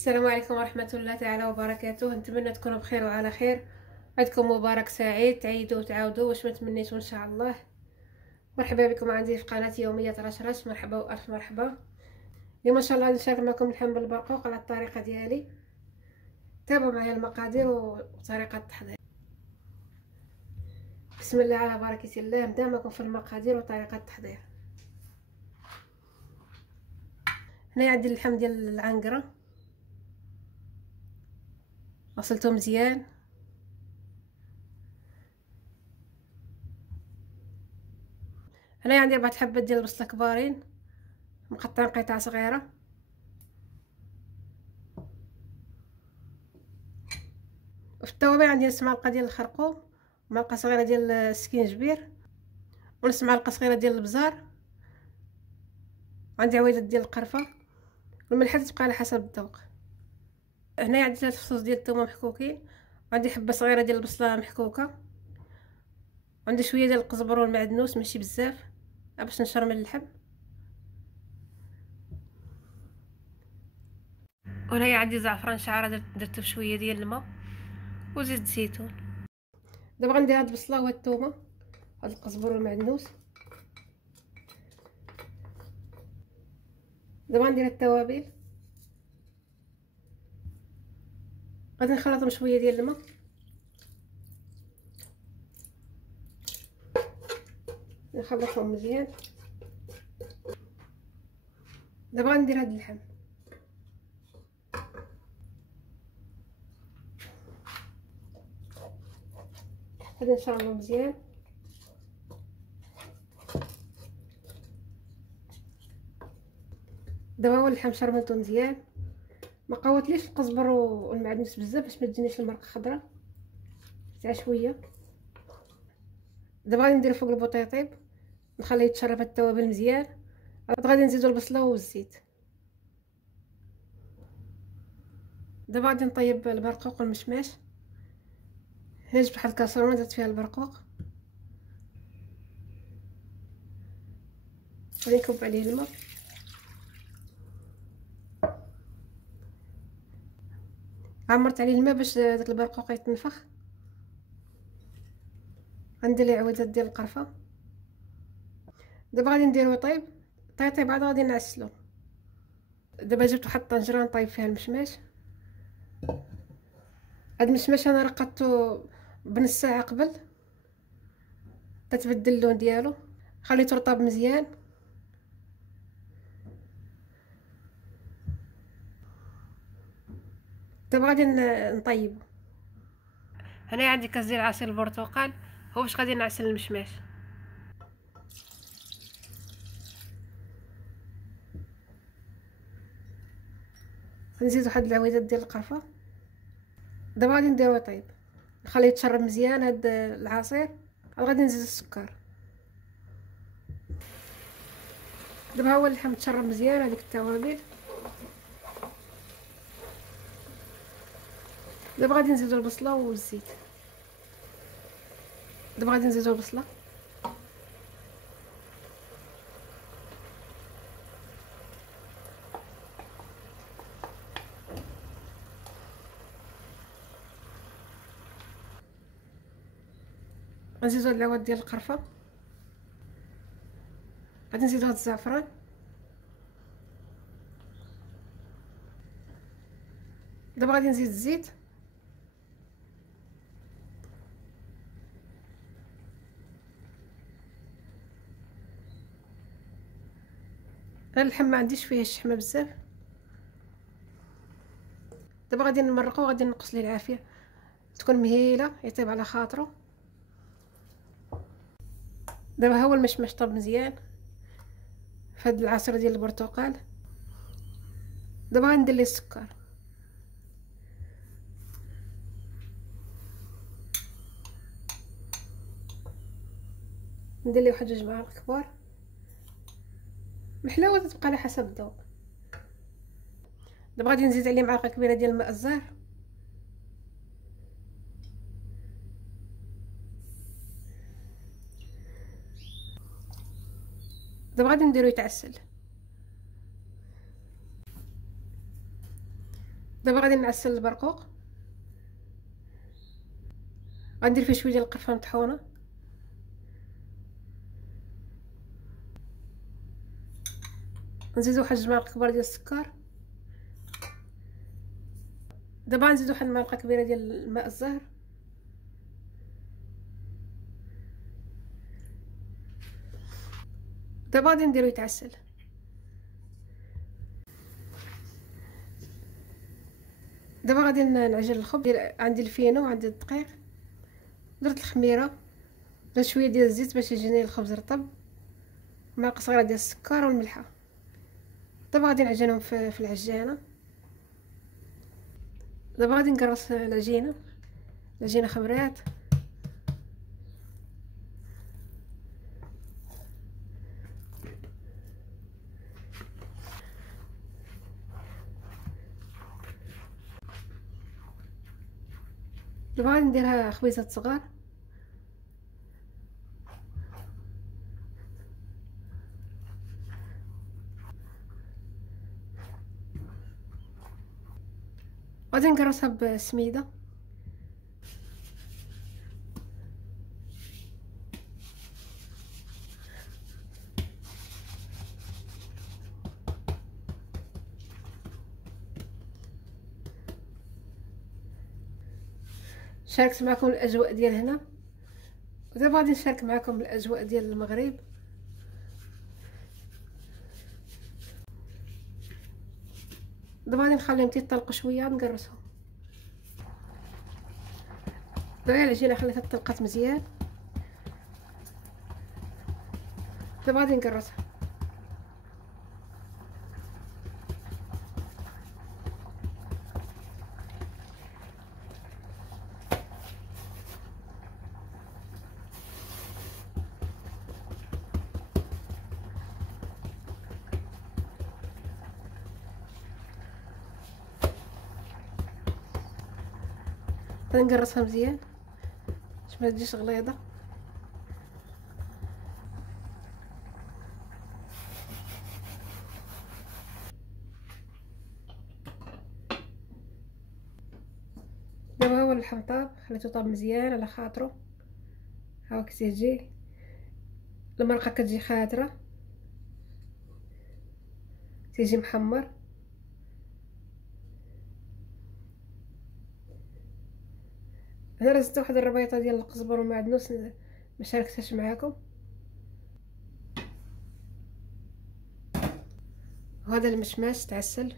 السلام عليكم ورحمة الله تعالى وبركاته. نتمنى تكونوا بخير وعلى خير. عيدكم مبارك سعيد، تعيدوا وتعاودوا واش ما تمنيتوا ان شاء الله. مرحبا بكم عندي في قناة يومية رشرش. مرحبا والف مرحبا. اليوم ان شاء الله غادي نشارك معكم اللحم بالبرقوق على الطريقة ديالي. تابعوا معايا المقادير وطريقة التحضير. بسم الله على بركة الله. نبدا معكم في المقادير وطريقة التحضير. هنا عندي اللحم ديال العنقرة، غسلته مزيان. هنا عندي 4 حبات ديال البصله كبارين مقطعين قطع صغيره. وفي التوابل عندي نص معلقه ديال الخرقوم، معلقه صغيره ديال السكينجبير، ونص معلقه صغيره ديال البزار، وعندي عويدات ديال القرفه، والملح تبقى على حسب الذوق. هنا عندي 3 فصوص ديال الثومه محكوكين، وعندي حبه صغيره ديال البصله محكوكه، وعندي شويه ديال القزبر والمعدنوس ماشي بزاف باش نشرم اللحم. وهنايا عندي زعفران شعره درت شويه ديال الماء وزيت الزيتون. دابا غندير هاد البصله وهاد الثومه، هاد القزبر والمعدنوس. دابا غندير التوابل، غادي نخلطهم شويه ديال الماء. نخلطهم مزيان. دابا غندير هاد اللحم، غادي نشربو مزيان. دابا هو اللحم شربته مزيان، ما قوتليش القزبر والمعدنوس بزاف باش ما تجينيش المرقه خضراء، تاع شويه. دابا غادي ندير فوق البوطيطيب، نخليه يتشرب التوابل مزيان. غادي نزيدو البصله والزيت. دابا غادي نطيب البرقوق والمشماش. هنا جبت واحد الكاسرونه درت فيها البرقوق، غادي نكب عليه الماء. عمرت عليه الماء باش داك البرقوق يتنفخ. غندير ليه عويدات ديال القرفه. دابا غادي نديرو طيب عاد غادي نعسلو. دابا جبت واحد الطنجره نطيب فيها المشماش. هاد المشماش انا رقدته بنص ساعه قبل تتبدل اللون ديالو، خليته رطب مزيان. دابا غادي نطيبو. هنا عندي كاس ديال عصير البرتقال، هو باش غادي نعسل المشماش. نزيد واحد العويدات ديال القرفه. دابا غادي نديرو طيب، نخليه يتشرب مزيان هاد العصير. غادي نزيد السكر. دابا هو اللحم تشرب مزيان هذيك التوابل. دابا غادي نزيدو البصله والزيت. دابا غادي نزيدو البصله، غنزيدو هاد العواد ديال القرفه، غادي نزيدو هاد الزعفران. دابا غادي نزيد الزيت. هاد اللحم ما عنديش فيه الشحمه بزاف. دابا غادي نمرقو وغادي نقص ليه العافيه، تكون مهيله يطيب على خاطرو. دابا هو المشمش طاب مزيان في هاد العصير ديال البرتقال. دابا غندير ليه السكر. ندير ليه واحد 2 معالق كبار. الحلاوه تتبقى على حسب الذوق. دابا غادي نزيد عليه معلقه كبيره ديال الماء الزهر. دابا غادي نديرو يتعسل. دابا غادي نعسل البرقوق، غندير فيه شويه ديال القرفه مطحونه، نزيد واحد 2 معالق كبار ديال السكر. دابا غنزيد واحد المعلقه كبيره ديال الماء الزهر، دابا غادي نديرو يتعسل. دابا غادي نعجن الخبز. عندي الفينو وعندي الدقيق، درت الخميره، درت شويه ديال الزيت باش يجيني الخبز رطب، معلقه صغيره ديال السكر والملحه. دابا غادي نعجنهم في العجانه. دابا غادي نقرص العجينه خمرات. دابا غادي نديرها خبيزات صغار. غادي نقرصها بسميده. شاركت معكم الاجواء ديال هنا، ودابا غادي نشارك معكم الاجواء ديال المغرب. دابا غادي نخليهم تيطلقوا شويه نقرصهم. دابا العجينه خليتها طلقات مزيان، دابا غادي نقرصها. غادي نقرصها مزيان باش ما تجيش غليظه. دابا هو اللحم طاب، خليته طاب مزيان على خاطرو. هاو كتجي المرقه كتجي خاطره، تيجي محمر. انا رزت واحد الربيطه ديال القزبر والمعدنوس ما شاركتهاش معاكم. وهذا المشماش تعسل،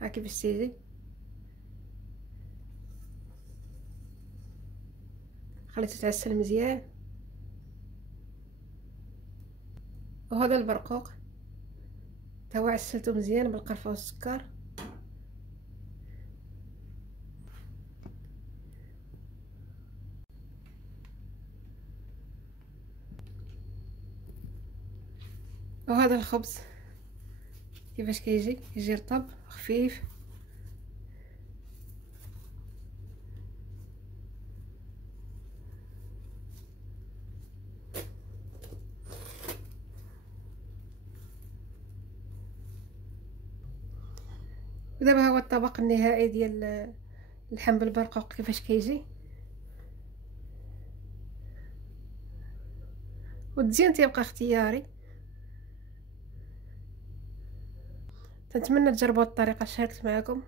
ها كيفاش تيجي. خليته يتعسل مزيان. وهذا البرقوق تا هو عسلته مزيان بالقرفه والسكر. وهذا الخبز كيفاش كيجي رطب خفيف. ودابا هو الطبق النهائي ديال اللحم بالبرقوق كيفاش كيجي. والتزيين تيبقى اختياري. نتمنى تجربوا الطريقه شاركت معكم،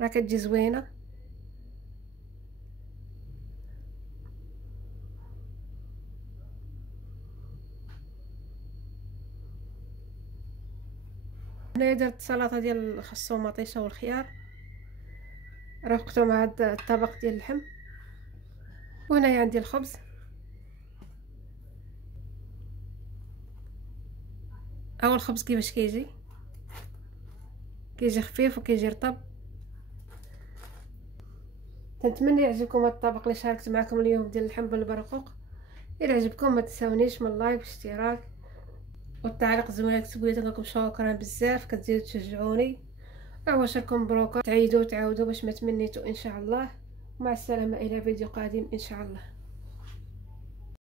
راه كتجي زوينه. هنايا درت سلطه ديال الخس والمطيشه والخيار، رافقته مع هذا الطبق ديال اللحم. وهنايا عندي الخبز. اول الخبز كيفاش كيجي خفيف وكيجي رطب. نتمنى يعجبكم هذا الطبق اللي شاركت معكم اليوم ديال اللحم بالبرقوق. الا عجبكم ما تنساونيش من اللايك والاشتراك والتعليق الزوين. كتبوا لي لكم شكرا بزاف، كتزيدوا تشجعوني. وعواشركم مبروكه، تعيدوا وتعاودوا باش ما تمنيتوا ان شاء الله. مع السلامه الى فيديو قادم ان شاء الله.